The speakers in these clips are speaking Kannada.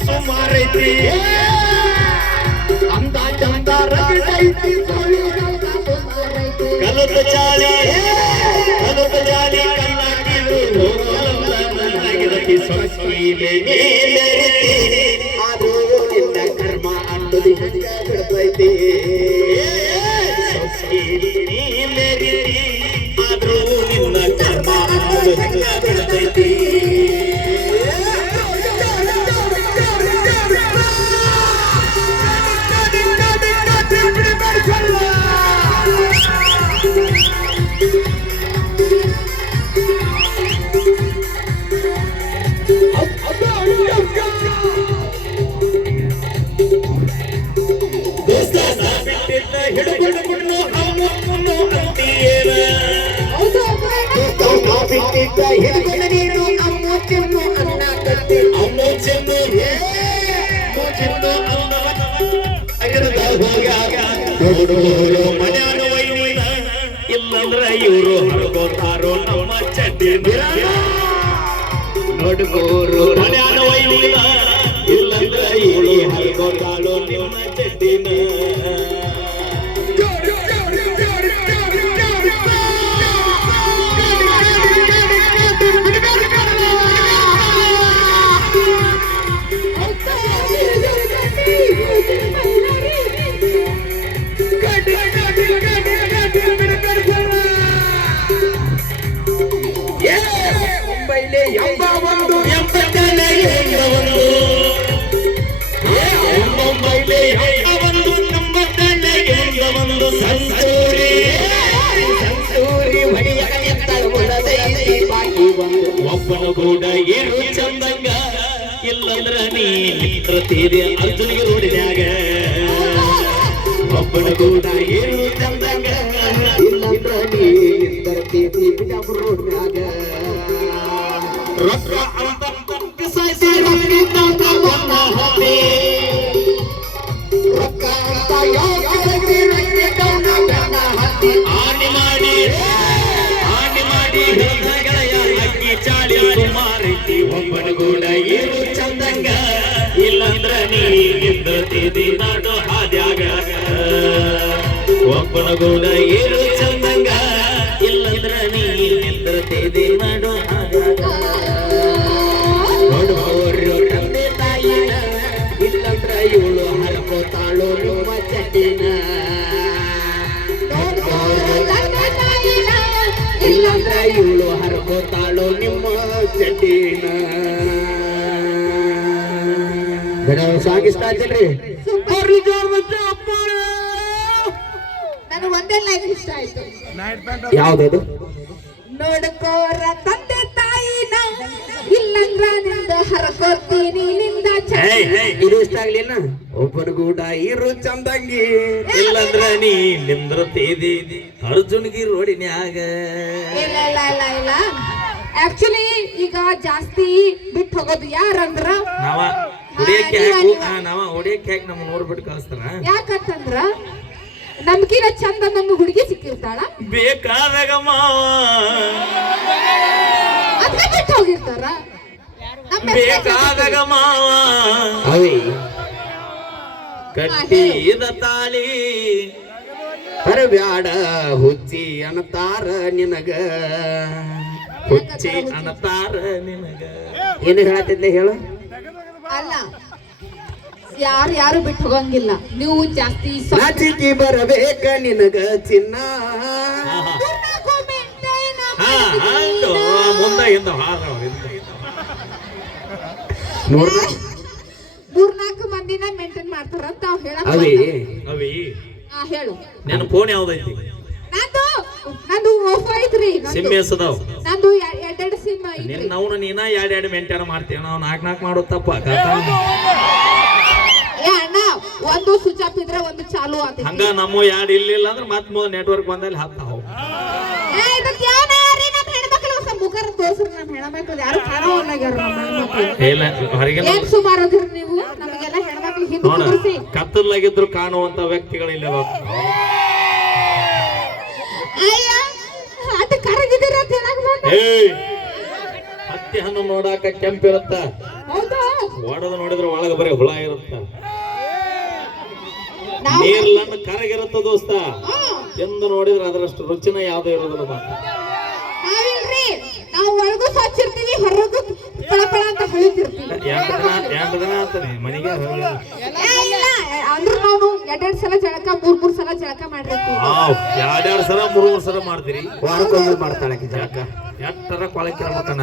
ಸುಮಾರೈತಿ ಅಂದ ಚಂದ ರಗಡೈತಿ ಕಲತ ಜಾಲಿ ಕಲ್ಲಾಕಿದು ಅದು ನಿನ್ನ ಕರ್ಮ ಅನ್ನೋದು ಬಿಡ್ತೈತಿ ಆದ್ರೂ ನಿನ್ನ ಕರ್ಮ ಅನ್ನೋದು ಬಿಡ್ತೈತಿ ಹಿಡ್ಕೊಂಡು ಅಮ್ಮ ಚೆನ್ನು ಅನ್ನ ಕಟ್ಟಿ ಅಮ್ಮ ಚೆನ್ನು ಮನ್ಯಾನ ವೈನಿನ ಇಲ್ಲಂದ್ರ ಇವರು ಹರ್ಕೋತಾರೋ ನಮ್ಮ ಚಡ್ಡಿ ನೋಡ್ಕೋರು ಮನ್ಯಾನ ವೈನಿನ ಇಲ್ಲಂದ್ರ ಇವರು ಹರ್ಕೋತಾರೋ ನಿಮ್ಮ ಚಡ್ಡಿನ ಒಬ್ಬನ ಕೂಡ ಇರು ಚಂದಂಗ ಇಲ್ಲಂದ್ರ ನೀ ಮಿತ್ರತೀರಿ ಅರ್ಜುನಿಗೆ ನೋಡಿದಾಗ ಒಬ್ಬನ ಕೂಡ ಇರು ಚಂದಂಗ ಇಲ್ಲಂದ್ರ ನೀ ಮಿತ್ರತೀರಿ ನೋಡಿದಾಗ ರೊಕ್ಕ ಅಂತ ಸಾಯಿಸಿ ರೊಕ್ಕ ಅಂತ ಆಣಿ ಮಾಡಿ ಚಾಳಿ ಸುಮಾರೈತಿ ಒಬ್ಬನ ಕೂಡ ಇರು ಚಂದಂಗ ಇಲ್ಲಂದ್ರ ನೀ ನಿಂದತಿ ನಾಡು ಹಾದ್ಯಾಗ ಒಬ್ಬನ ಕೂಡ ಇರು ಚಂದಂಗ ಇಲ್ಲಂದ್ರ ನೀ ನಿಂದತಿ ನಾಡು ಹಾದ್ಯಾಗ ನೋಡುವವರು ತಂದೆ ತಾಯಿನ ಇಲ್ಲಂದ್ರ ಇವಳು ಹರ್ಕೋತಾಳು ನಿಮ್ಮ ಚಡ್ಡಿನ ಇಲ್ಲಂದ್ರ ಇವಳು ಹರ್ಕೋತಾಳು ನಿಮ್ಮ ಚಡ್ಡಿನ ಸಾಂಗ್ ಇಷ್ಟ ಆಯ್ತಲ್ರಿ ನನಗೆ ಒಂದೇ ಲೈನ್ ಇಷ್ಟ ಆಯ್ತು ಯಾವ್ದದು ನೋಡ್ಕೋರ ತಂದೆ ತಾಯಿನ ಇಲ್ಲಂದ್ರ ನಿಂದ ಹರ್ಕೋತೀನಿ ನಿಂದ ಇದು ಇಷ್ಟ ಆಗ್ಲಿಲ್ಲ ಒಬ್ಬನ ಕೂಡ ಇರು ಚಂದಂಗಿ ಇಲ್ಲಂದ್ರ ನೀ ನಿಂದ್ರ ತೇದಿ ಅರ್ಜುನ್ಗಿ ರೋಡಿನ್ಯಾಗ ಇಲ್ಲ ಇಲ್ಲ ಇಲ್ಲ ಇಲ್ಲ ಆಕ್ಚುಲಿ ಈಗ ಜಾಸ್ತಿ ಬಿಟ್ಟು ಹೋಗೋದು ಯಾರಂದ್ರ ನಾವ ಹೊಡಿಯಕ್ಕೆ ಹಾಕು ನಾವ ಹೊಡಿಯಕ್ಕೆ ಹಾಕಿ ನಮ್ಮ ನೋಡ್ಬಿಟ್ಟು ಕಳಿಸ್ತಾರ ಯಾಕಂತಂದ್ರ ನಮ್ಗಿನ ಚಂದ ನಮ್ಮ ಹುಡುಗಿ ಸಿಕ್ಕಿರ್ತಾಳ ಬೇಕಾದಾಗ ಮಾವ ಅದಕ್ಕೆ ಬಿಟ್ಟು ಹೋಗಿರ್ತಾರ ಬೇಕಾದಾಗ ಮಾವ ಅವಿ ಕಟ್ಟಿದ ತಾಳಿ ಬರಬ್ಯಾಡ ಹುಚ್ಚಿ ಅನ್ನತಾರ ನಿನಗ ಹುಚ್ಚಿ ಅನ್ನತಾರ ನಿನಗ ಏನು ಹೇಳತ್ತಿದ್ದೆ ಹೇಳು ಅಲ್ಲ ಯಾರು ಬಿಟ್ಟು ಹೋಗಂಗಿಲ್ಲ ನೀವು ಜಾಸ್ತಿ ನಾಚಿಕೆ ಬರಬೇಕ ನಿನಗ ಚಿನ್ನ ಮುಂದೆ ಮೂರ್ನಾಲ್ಕು ಮಂದಿನ ಮೇಂಟೈನ್ ಮಾಡ್ತಾರ ಅಂತ ಹೇಳಕ್ ಹೇಳು ನನ್ನ ಫೋನ್ ಯಾವ್ದೈತಿ ನಂದು ಓಫ್ ಐತ್ರಿ ಸಿಮ್ ಎಸದಾವ್ ನಂದು ಎರಡೆರಡು ಸಿಮ್ ಐತ್ರಿ ನಿನ್ನವನು ನೀನ ಎರಡು ಮೇಂಟೈನ್ ಮಾಡ್ತೀವಿ ನಾವು ನಾಲ್ಕು ಮಾಡೋ ತಪ್ಪ ಏ ಅಣ್ಣ ಒಂದು ಸ್ವಿಚ್ ಆಫ್ ಇದ್ರೆ ಒಂದು ಚಾಲು ಆತ ಹಂಗ ನಮ್ಮ ಎರಡು ಇಲ್ಲಿಲ್ಲ ಅಂದ್ರೆ ಮತ್ ಮೂಲ ನೆಟ್ವರ್ಕ್ ಬಂದಲ್ಲಿ ಹತ್ತಾವು ಮುಖರ ತೋರ್ಸ್ರಿ ನಮ್ಮ ಹೆಣ್ಮಕ್ಳು ಯಾರು ಕಾಣೋನ್ನಾಗ್ಯಾರ ನಮ್ಮ ಹೆಣ್ಮಕ್ಳು ಏನ್ ಸುಮಾರು ಅದ್ರಿ ನೀವು ನಮಗೆಲ್ಲ ಹೆಣ್ಮಕ್ಳು ಹಿಂದೆ ತೋರಿಸಿ ಕತ್ತಲಾಗಿದ್ರು ಕಾಣುವಂತ ವ್ಯಕ್ತಿಗಳಿಲ್ಲ ಅಯ್ಯ ಅದ ಕರಗಿದ್ದೀರ ಅಂತ ಹೇಳಕ್ ಬಂದ ಹತ್ತಿ ಹಣ್ಣು ನೋಡಾಕ ಕೆಂಪಿರುತ್ತ ಹೌದಾ ಒಡದ ನೋಡಿದ್ರೆ ಒಳಗ ಬರೀ ಹುಳ ಇರುತ್ತ, ನಾವು ನೀರ್ಲನ್ನ ಕರಗಿರುತ್ತ ದೋಸ್ತ. ಎಂದು ನೋಡಿದ್ರೆ ಅದರಷ್ಟು ರುಚಿನ ಯಾವ್ದು ಇರೋದಿಲ್ಲ ಮಾತ್ರ. ನಾವಿಲ್ರಿ, ನಾವು ಒಳಗೂ ಸ್ವಚ್ಛ ಇರ್ತೀವಿ, ಹೊರಗೂ ಪಳಪಳ ಅಂತ ಹೊಳಿತಿರ್ತೀವಿ. ಎಂಟು ದಿನ ಆಗ್ತದೆ ಮನೆಗೆ ಅಂದ್ರೂ ನಾವು ಎರಡೆರಡು ಸಲ ಜಳಕ, ಮೂರ್ ಸಲ ಜಳಕ ಮಾಡಿರ್ತೀವಿ. ಎರಡೆರಡು ಸಲ ಮೂರು ಸಲ ಮಾಡ್ತೀರಿ. ವಾರಕ್ಕೊಮ್ಮೆ ಮಾಡ್ತಾಳೆ ಜಳಕ. ಎಷ್ಟರ ಕೊಳಕ್ಕೆ ಇರ್ಬೇಕನ್ನ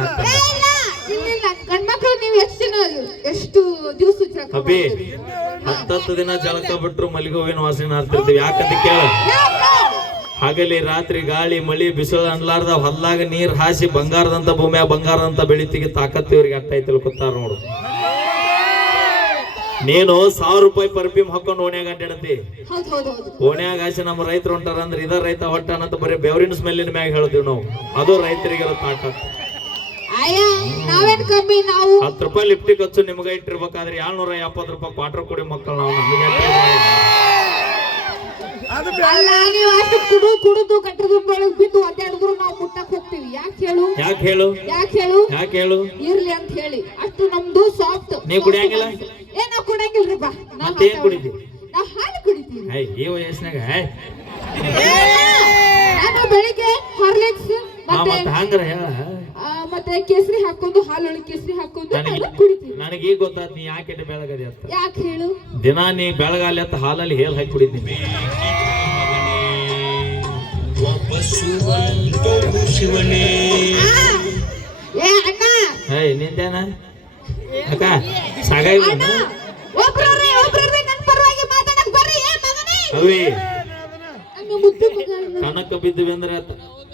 ಇಲ್ಲ ಗಂಡ್ಮಕ್ಳು ನೀವು ಎಷ್ಟು ದಿವಸ ಜಳಕ ಅಬ್ಬಿ ಮಾಡ್ತೀರಿ? 10 ದಿನ ಜಳಕ ಬಿಟ್ರು ಮಲ್ಲಿಗೆ ಹೂವಿನ ವಾಸನೆ ಹಾಕ್ತಿರ್ತೀವಿ. ಯಾಕಂತ ಕೇಳ, ಹಗಲಿ ರಾತ್ರಿ ಗಾಳಿ ಮಳಿ ಬಿಸಿಲು ಅನ್ಲಾರ್ದ ಹೊಲ್ದಾಗ ನೀರ್ ಹಾಸಿ ಬಂಗಾರದಂತ ಭೂಮಿಯಾಗ ಬಂಗಾರದಂತ ಬೆಳಿತಿಗೆ ತಾಕತ್ತು ಇವ್ರಿಗೆ ಅಟ್ಟ ಐತಿ ತಿಳ್ಕೊತಾರ ನೋಡು. ನೀನು 1000 ರೂಪಾಯಿ ಪರ್ಫ್ಯೂಮ್ ಹಾಕೊಂಡು ಓಣ್ಯಾಗ ಅಡ್ಡಾಡತಿ, ಹೌದು ಹೌದು ಹೌದು. ಓಣ್ಯಾಗ ಹಾಸಿ ನಮ್ಮ ರೈತರು ಹೊಂಟಾರ ಅಂದ್ರೆ ಇದ ರೈತ ಹೊಟ್ಟಾನಂತ ಬರೀ ಬೆವರಿನ ಸ್ಮೆಲ್ಲಿನ ಮ್ಯಾಗ ಹೇಳ್ತೀವಿ ನಾವು. ಅದು ರೈತರಿಗೆ ತಾಟ. ಅಯ್ಯ ನಾವೇನ್ ಕಮ್ಮಿ, ನಾವು 10 ರೂಪಾಯಿ ಲಿಫ್ಟಿಗೆ ಹಚ್ಚು ನಿಮ್ಗೆ ಇಟ್ಟಿರ್ಬೇಕಾದ್ರೆ 770 ರೂಪಾಯಿ ಕ್ವಾರ್ಟರ್ ಕೊಡಿ ಮಕ್ಕಳು ನಾವು. ನಮಗೆ ಅಲ್ಲ, ನೀವು ಅಷ್ಟು ಕುಡಿದು ಕಟ್ಟದ ಬೆಳಗ್ ಬಿದ್ದು ಒದ್ದಾಡಿದ್ರು ನಾವು ಮುಟ್ಟಕ್ ಹೋಗ್ತೀವಿ. ಯಾಕೆ ಹೇಳು? ಯಾಕೆ ಹೇಳು ಯಾಕೆ ಹೇಳು? ಯಾಕೆ ಹೇಳು? ಇರ್ಲಿ ಅಂತ ಹೇಳಿ. ಅಷ್ಟು ನಮ್ದು ಸಾಫ್ಟ್. ನೀವ್ ಕುಡಿಯಂಗಿಲ್ಲ? ನಾವ್ ಕುಡಿಯಂಗಿಲ್ರಿಪ್ಪ. ಮತ್ತೆ ಏನ್ ಕುಡಿತೀವಿ? ನಾವ್ ಹಾಲು ಕುಡಿತೀವಿ. ಈ ವಯಸ್ಸಿನಾಗ ನಾನು ಬೆಳಿಗ್ಗೆ ಹಾರ್ಲಿಕ್ಸ್ ಮತ್ತೆ ಹಂಗಾರ ಹೇಳ. ಮತ್ತೆ ಕೇಸರಿ ಹಾಕೊಂಡು, ಹಾಲೊಳಗೆ ಕೇಸರಿ ಹಾಕೊಂಡು ನಾನು ಕುಡಿತೀನಿ. ನನಗೆ ಈಗ ಗೊತ್ತಾತ್ ನೀ ಯಾಕೆ ಬೆಳಗದೆ ಅಂತ. ಯಾಕೆ ಹೇಳು? ದಿನ ನೀ ಬೆಳಗಾಲಿ ಅಂತ ಹಾಲಲ್ಲಿ ಹೇಲ್ ಹಾಕಿ ಕುಡಿತೀನಿ. ಏ ಅಣ್ಣ, ನಿಂದೇನ ಅಕ್ಕ ಸಾಗಾಯಿ ಒಬ್ರೇ ನನ್ ಪರವಾಗಿ ಮಾತಾಡಕ್ ಬರ್ರಿ. ಏ ಮಗನೇ, ಅವಿ ನಮ್ಮ ಮುದ್ದು ಮಗ. ಕಣಕ್ಕ ಬಿದ್ದಿವಿ ಅಂದ್ರೆ